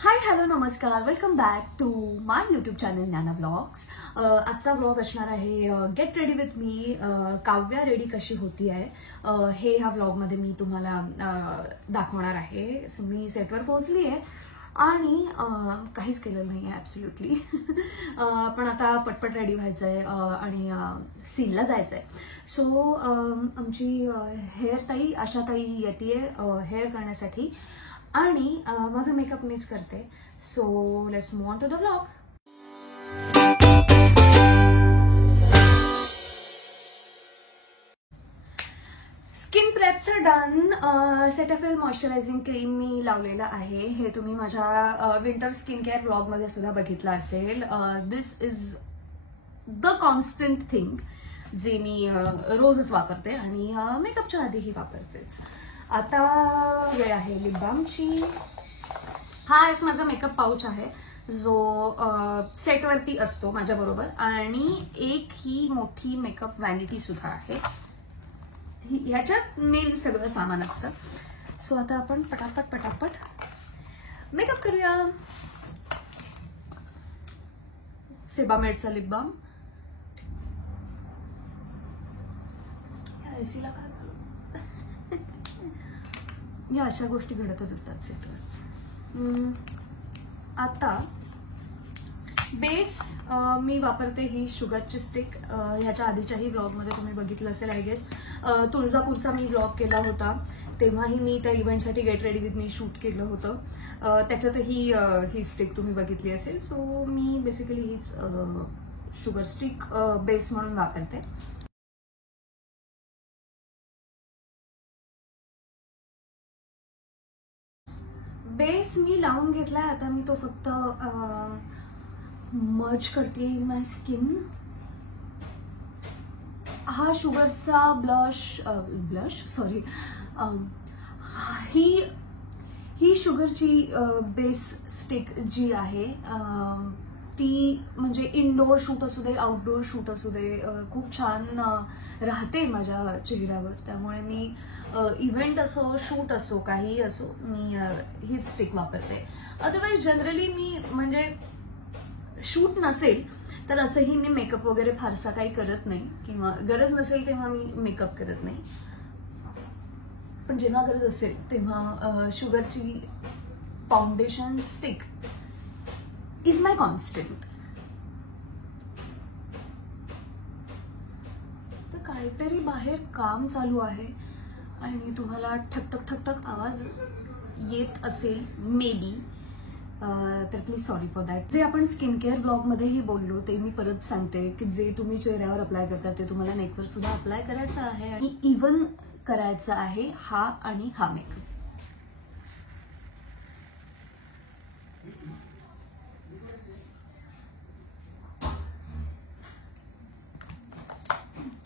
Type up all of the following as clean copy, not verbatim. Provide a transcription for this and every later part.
हाय hello नमस्कार, welcome back to my YouTube channel Gyana vlogs. आजचा vlog असणार आहे get ready with me. Kavya ready कशी होती आहे हे ह्या ब्लॉगमध्ये मी तुम्हाला दाखवणार आहे. सो मी सेटवर पोहोचली आहे आणि काहीच केलं नाही आहे ॲब्सोल्युटली. पण आता पटपट रेडी व्हायचं आहे आणि सीनला जायचं आहे. सो आमची हेअर ताई आशाताई येते हेअर करण्यासाठी आणि माझा मेकअप मीच करते. So let's move on to the vlog. Skin प्रेपचं डन. सेटाफिल मॉइश्चरायझिंग क्रीम मी लावलेलं आहे. हे तुम्ही माझ्या विंटर स्किन केअर ब्लॉगमध्ये सुद्धा बघितलं असेल. दिस इज द कॉन्स्टंट थिंग जे मी रोजच वापरते आणि मेकअपच्या आधीही वापरतेच. आता वेळ आहे लिप बामची. हा एक माझा मेकअप पाऊच आहे जो सेटवरती असतो माझ्याबरोबर आणि एक ही मोठी मेकअप वॅनिटी सुद्धा आहे. ह्याच्यात मेन सगळं सामान असतं. सो आता आपण पटापट मेकअप करूया. सेबामेडचा लिप बाम. एसीला काय या अशा गोष्टी घडतच असतात सेटवर. आता बेस मी वापरते ही शुगरची स्टिक. ह्याच्या आधीच्याही ब्लॉगमध्ये तुम्ही बघितलं असेल आय गेस. तुळजापूरचा मी ब्लॉग केला होता तेव्हाही मी त्या इव्हेंटसाठी get ready with me shoot केलं होतं. त्याच्यातही ही स्टिक तुम्ही बघितली असेल. सो मी बेसिकली हीच शुगर स्टिक बेस म्हणून वापरते. बेस मी लावून घेतलाय. आता मी तो फक्त मर्ज करते इन माय स्किन. हा शुगरचा ब्लश सॉरी ही शुगरची बेस स्टिक जी आहे ती म्हणजे इनडोअर शूट असू दे आउटडोअर शूट असू दे खूप छान राहते माझ्या चेहऱ्यावर. त्यामुळे मी इव्हेंट असो शूट असो काहीही असो मी हीच स्टिक वापरते. अदरवाईज जनरली मी म्हणजे शूट नसेल तर असंही मी मेकअप वगैरे फारसा काही करत नाही किंवा गरज नसेल तेव्हा मी मेकअप करत नाही. पण जेव्हा गरज असेल तेव्हा शुगरची foundation stick is my constant. तर काहीतरी बाहेर काम चालू आहे आणि तुम्हाला ठकठक ठकठक आवाज येत असेल मे बी. तर प्लीज सॉरी फॉर दॅट. जे आपण स्किन केअर ब्लॉगमध्येही बोललो ते मी परत सांगते की जे तुम्ही चेहऱ्यावर अप्लाय करता ते तुम्हाला नेकवर सुद्धा अप्लाय करायचं आहे आणि इव्हन करायचा आहे हा आणि हा मेकअप.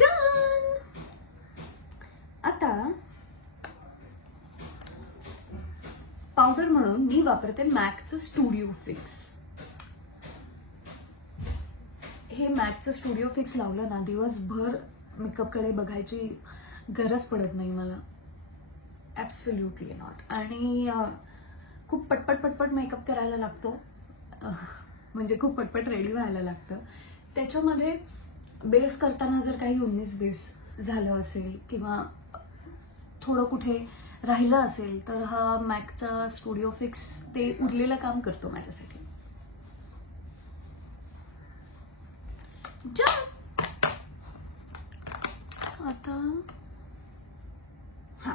डन. आता पावडर म्हणून मी वापरते मॅकचं स्टुडिओ फिक्स. हे मॅकचं स्टुडिओ फिक्स लावलं ना दिवसभर मेकअपकडे बघायची गरज पडत नाही मला. Absolutely not. आणि खूप पटपट मेकअप करायला लागतो म्हणजे खूप पटपट रेडी व्हायला लागतं. त्याच्यामध्ये बेस करताना जर काही 19 बेस झालं असेल किंवा थोडं कुठे राहिलं असेल तर हा मॅकचा स्टुडिओ फिक्स ते उरलेलं काम करतो माझ्यासाठी. आता हा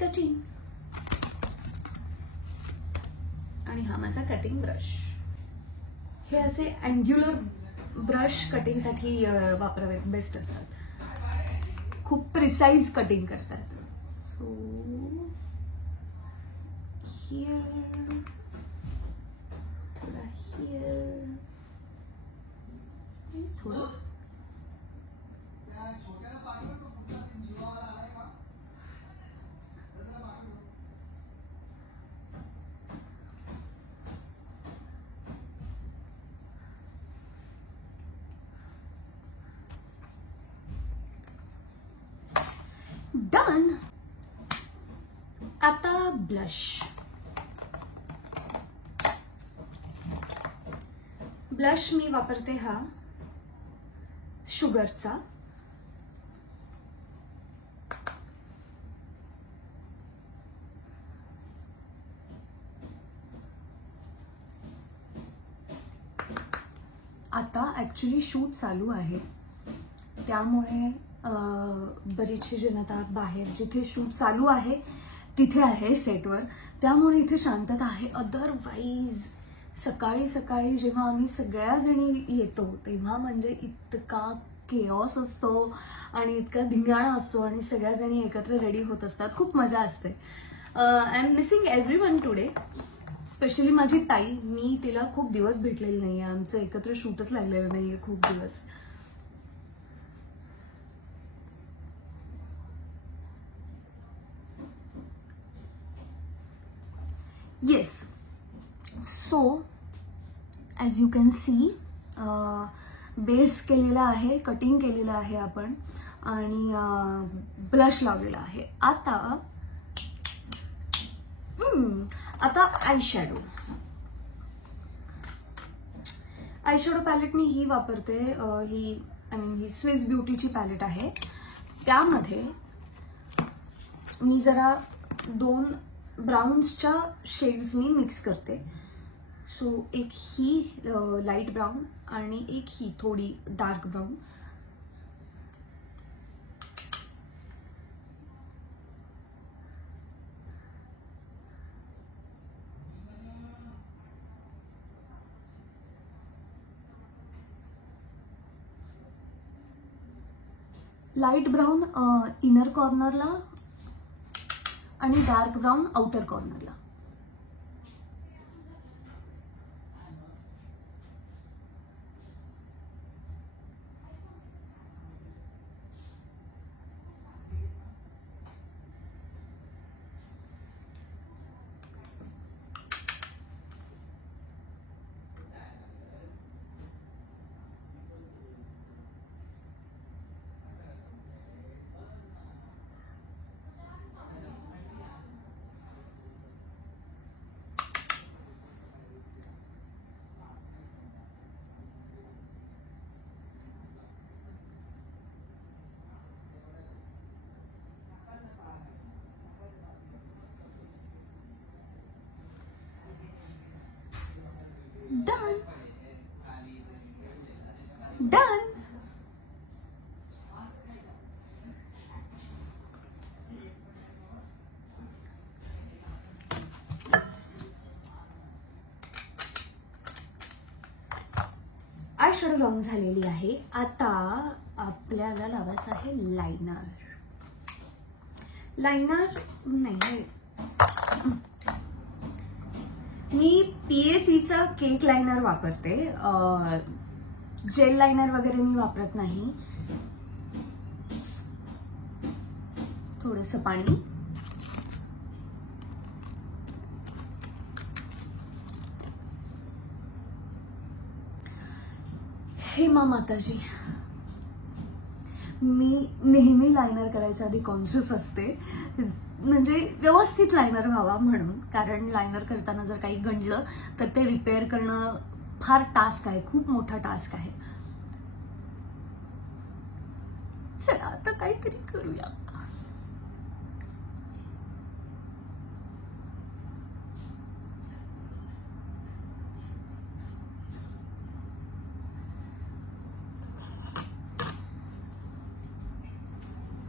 कटिंग आणि हा माझा कटिंग ब्रश. हे असे अँग्युलर ब्रश कटिंगसाठी वापरावेत, बेस्ट असतात. खूप प्रिसाइज कटिंग करतात. सो हियर थोडा हियर थोडं डन. आता ब्लश. ब्लश मी वापरते हा शुगरचा. आता ऍक्च्युली शूट चालू आहे, त्यामुळे बरीचशी जनता बाहेर जिथे शूट चालू आहे तिथे आहे सेटवर, त्यामुळे इथे शांतता आहे. अदरवाईज सकाळी सकाळी जेव्हा आम्ही सगळ्या जणी येतो तेव्हा म्हणजे इतका केऑस असतो आणि इतका धिंगाणा असतो आणि सगळ्या जणी एकत्र रेडी होत असतात. खूप मजा असते. I am missing everyone today, specially माझी ताई. मी तिला खूप दिवस भेटलेली नाहीये, आमचं एकत्र शूटच लागलेलं नाहीये खूप दिवस. Yes, so as you can see base केलेला आहे, कटिंग केलेलं आहे आपण आणि ब्लश लावलेला आहे. आता आयशॅडो. आयशॅडो पॅलेट मी ही वापरते, ही स्विस ब्युटीची पॅलेट आहे. त्यामध्ये मी जरा 2 ब्राउन्सच्या शेड्स मी मिक्स करते. सो एक ही लाईट ब्राऊन आणि एक ही थोडी dark brown. Light brown inner कॉर्नरला आणि डार्क ब्राऊन आउटर कॉर्नरला. Done. Done. आयशॅडो लावून झालेली आहे. आता आपल्याला लावायचं आहे लायनर. लायनर नाही, मी पीएसीचा केक लायनर वापरते. जेल लायनर वगैरे मी वापरत नाही. थोडंसं पाणी. हेमा माताजी, मी नेहमी लायनर करायच्या आधी कॉन्शियस असते, म्हणजे व्यवस्थित लायनर व्हावा म्हणून. कारण लायनर करताना जर काही गंडलं तर ते रिपेअर करणं फार टास्क आहे, खूप मोठा टास्क आहे. चला आता काहीतरी करूया.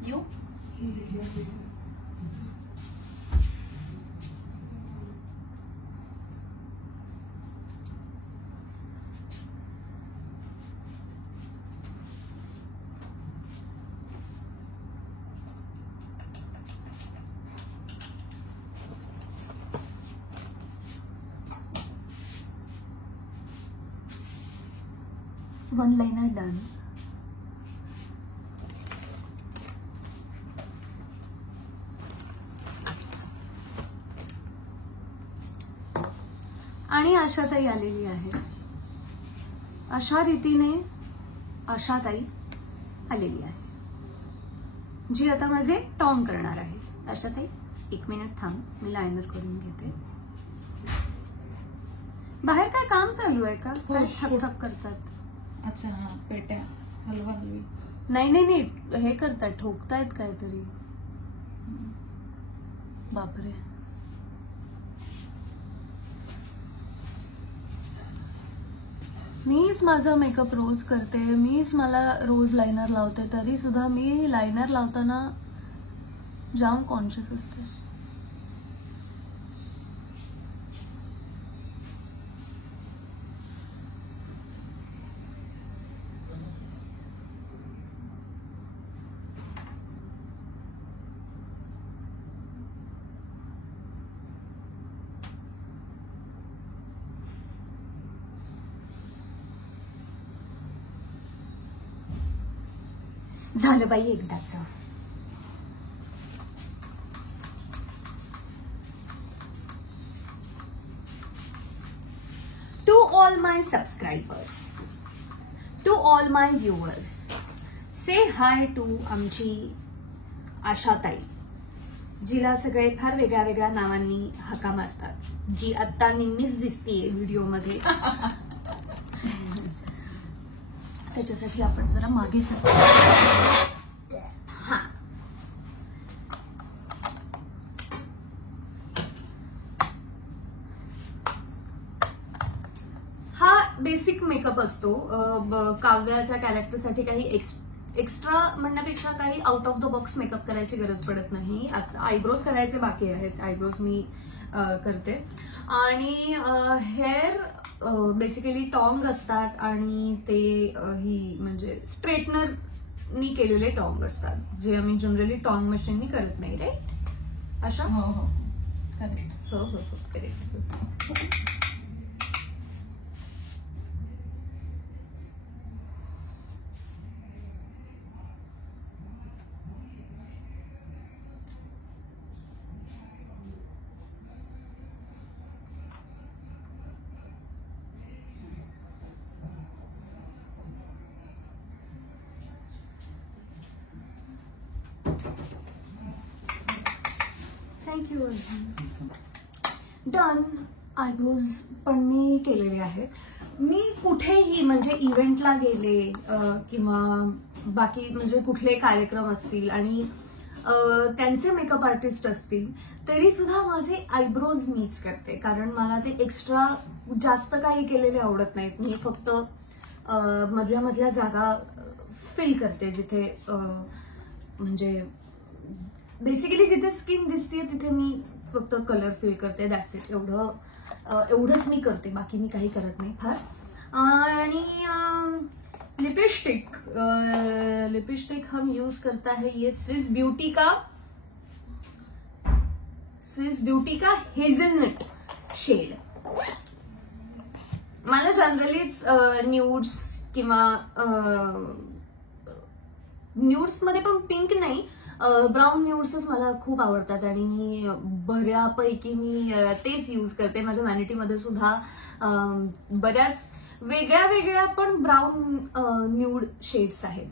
You? One liner done. आणि आशाताई आलेली आहे. अशा रीतीने आशाताई आलेली आहे, जी आता माझे टॉम करणार आहे. आशाताई. 1 मिनिट थांब, मी लायनर करून घेते. बाहेर काय काम चालू आहे का? काय ठप करतात? अच्छा हा, पेट्या हलवा हलवी. नाही नाही नाही, हे करतात, ठोकतायत काहीतरी. बापरे. मीच माझा मेकअप रोज करते, मीच मला रोज लायनर लावते, तरी सुद्धा मी लायनर लावताना जाम कॉन्शियस असते. झालं बाई एकदाच. To all my subscribers, to all my viewers, say hi to आमची आशाताई, जिला सगळे फार वेगळ्या वेगळ्या नावांनी हाका मारतात, जी आत्ता निम्मीच दिसतीये व्हिडिओमध्ये. त्याच्यासाठी आपण जरा मागे सरकू. हा, हा बेसिक मेकअप असतो. काव्याच्या कॅरेक्टरसाठी काही एक्स्ट्रा म्हणण्यापेक्षा काही out of the box makeup करायची गरज पडत नाही. आता आयब्रोज करायचे बाकी आहेत, आयब्रोज मी करते. आणि हेअर बेसिकली टॉंग असतात आणि ते ही म्हणजे स्ट्रेटनरनी केलेले टॉंग असतात, जे आम्ही जनरली टॉंग मशीननी करत नाही. राईट आशा? हो हो करेक्ट. हो हो हो करेक्ट. थँक्यू. डन. आयब्रोज पण मी केलेले आहेत. मी कुठेही म्हणजे इव्हेंटला गेले किंवा बाकी म्हणजे कुठले कार्यक्रम असतील आणि त्यांचे मेकअप आर्टिस्ट असतील, तरी सुद्धा माझे आयब्रोज मीच करते, कारण मला ते एक्स्ट्रा जास्त काही केलेले आवडत नाहीत. मी फक्त मधल्या मधल्या जागा फिल करते, जिथे म्हणजे बेसिकली जिथे स्किन दिसते तिथे मी फक्त कलर फिल करते. That's it. एवढंच मी करते, बाकी मी काही करत नाही फार. आणि लिपस्टिक, लिपस्टिक हम यूज करता है ये स्विस ब्यूटी का हेझलनट शेड. मला जनरलीच न्यूड्स किंवा न्यूड्स मध्ये पण पिंक नाही, ब्राऊन न्यूड्सच मला खूप आवडतात आणि मी बऱ्यापैकी मी तेच यूज करते. माझ्या व्हॅनिटीमध्ये सुद्धा बऱ्याच वेगळ्या वेगळ्या पण ब्राऊन न्यूड शेड्स आहेत.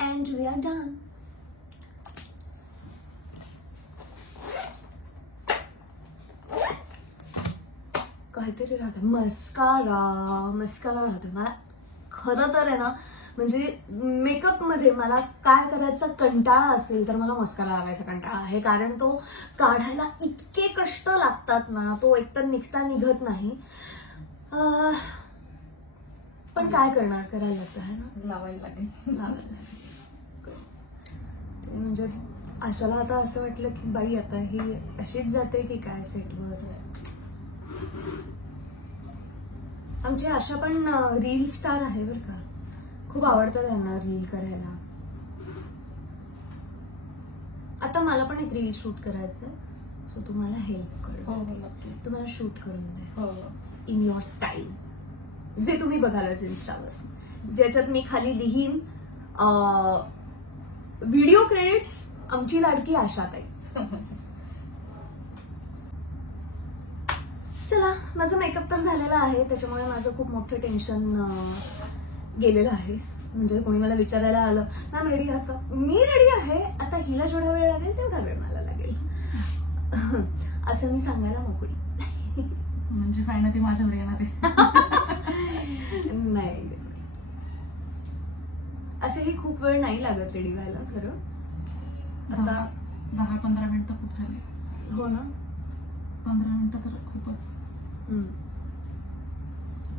And we are done. काहीतरी राहतं, मस्कारा राहतो. मला खरं तर आहे ना, म्हणजे मेकअप मध्ये मला काय करायचा कंटाळा असेल तर मला मस्कारा लावायचा कंटाळा आहे, कारण तो काढायला इतके कष्ट लागतात ना, तो एकतर निघत नाही. पण काय करणार, करायला लागतं आहे ना, लावायला लागेल. म्हणजे आशाला आता असं वाटलं की बाई आता ही अशीच जाते की काय सेटवर. आमची आशा पण रील स्टार आहे बरं का, खूप आवडतं त्यांना रील करायला. आता मला पण एक रील शूट करायचंय, सो तुम्हाला हेल्प करेल. तुम्हाला शूट करून दे इन युअर स्टाईल, जे तुम्ही बघालच इन्स्टावर, ज्याच्यात मी खाली लिहीन व्हिडिओ क्रेडिट्स आमची लाडकी आशाताई. चला, माझं मेकअप तर झालेला आहे, त्याच्यामुळे माझं खूप मोठं टेन्शन गेलेलं आहे. म्हणजे कोणी मला विचारायला आलं, मॅम रेडी आहात का? मी रेडी आहे, आता हिला जेवढा वेळ लागेल तेवढा वेळ मला लागेल असं मी सांगायला मोकळी. म्हणजे फायनली माझ्यावर येणार आहे. नाही, असेही खूप वेळ नाही लागत रेडी व्हायला खरं. आता 10-15 मिनिटं खूप झाली. हो ना, 15 मिनिटं तर खूपच.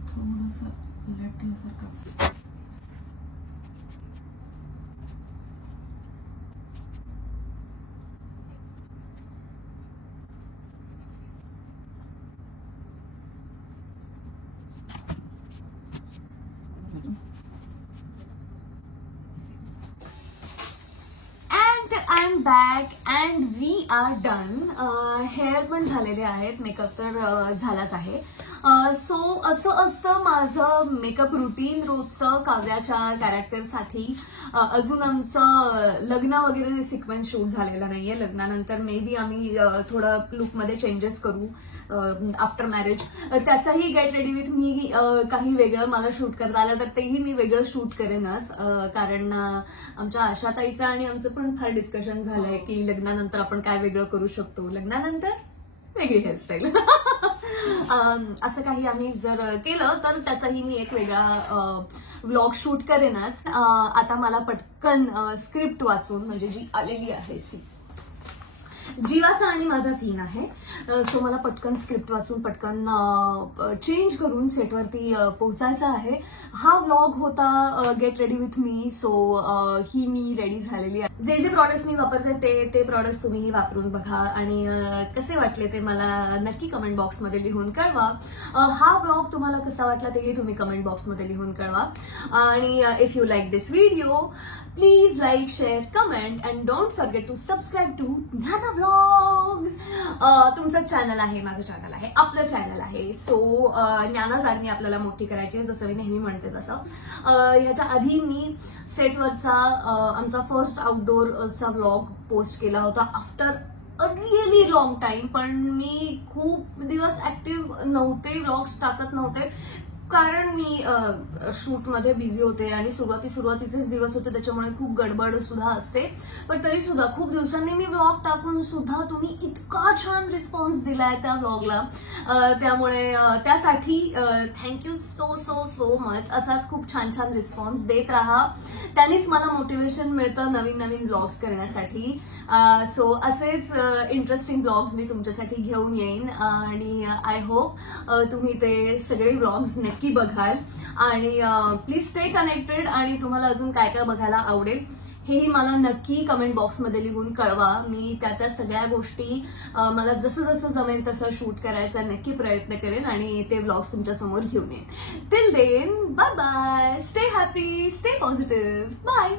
थोडस लेटल्यासारखं. I am back and we are done. Hair पण झालेले आहेत, मेकअप तर झालाच आहे. सो असं असतं माझं मेकअप रुटीन रोजचं काव्याच्या कॅरेक्टरसाठी. अजून आमचं लग्न वगैरे सिक्वेन्स शूट झालेला नाहीये. लग्नानंतर मे बी आम्ही थोडं लुकमध्ये चेंजेस करू आफ्टर मॅरेज. त्याचाही गेट रेडी विथ मी काही वेगळं मला शूट करता आलं तर तेही मी वेगळं शूट करेनच. कारण आमच्या आशाताईचं आणि आमचं पण फार डिस्कशन झालंय की लग्नानंतर आपण काय वेगळं करू शकतो, लग्नानंतर वेगळी हेअरस्टाईल असं काही आम्ही जर केलं तर त्याचाही मी एक वेगळा व्लॉग शूट करेनच. आता मला पटकन स्क्रिप्ट वाचून, म्हणजे जी आलेली आहे जीवाचा आणि माझा सीन आहे, सो मला पटकन स्क्रिप्ट वाचून पटकन चेंज करून सेटवरती पोहोचायचं आहे. हा व्लॉग होता gate ready with me. So he me ready झालेली आहे. जे जे प्रॉडक्ट्स मी वापरते ते प्रॉडक्ट्स तुम्हीही वापरून बघा आणि कसे वाटले ते मला नक्की कमेंट बॉक्समध्ये लिहून कळवा. हा व्लॉग तुम्हाला कसा वाटला तेही तुम्ही कमेंट बॉक्समध्ये लिहून कळवा. आणि if you like this video, please like, share, comment and don't forget to subscribe to Gnana Vlogs. तुमचं चॅनल आहे, माझं चॅनल आहे, आपलं चॅनल आहे. सो ज्ञाना जाणणी आपल्याला मोठी करायची आहे, जसं मी नेहमी म्हणते तसं. ह्याच्या आधी मी सेटवरचा आमचा फर्स्ट आउटडोअरचा व्लॉग पोस्ट केला होता after a really long time. पण मी खूप दिवस ऍक्टिव्ह नव्हते, व्लॉग्स टाकत नव्हते कारण मी शूटमध्ये बिझी होते आणि सुरुवातीचेच दिवस होते, त्याच्यामुळे खूप गडबड सुद्धा असते. पण तरी सुद्धा खूप दिवसांनी मी व्लॉग टाकून सुद्धा तुम्ही इतका छान रिस्पॉन्स दिलाय त्या व्लॉगला, त्यामुळे त्यासाठी thank you so so so much. असाच खूप छान छान रिस्पॉन्स देत राहा, त्यांनीच मला मोटिवेशन मिळतं नवीन नवीन व्लॉग्स करण्यासाठी. सो असेच इंटरेस्टिंग व्लॉग्स मी तुमच्यासाठी घेऊन येईन आणि आय होप तुम्ही ते सगळे व्लॉग्स नक्की बघाल. आणि प्लीज स्टे कनेक्टेड. आणि तुम्हाला अजून काय काय बघायला आवडेल हेही मला नक्की कमेंट बॉक्समध्ये लिहून कळवा. मी त्या सगळ्या गोष्टी मला जसं जसं जमेल तसं शूट करायचा नक्की प्रयत्न करेन आणि ते व्लॉग्स तुमच्या समोर घेऊन येईन. Till then bye bye, stay happy, stay positive, bye.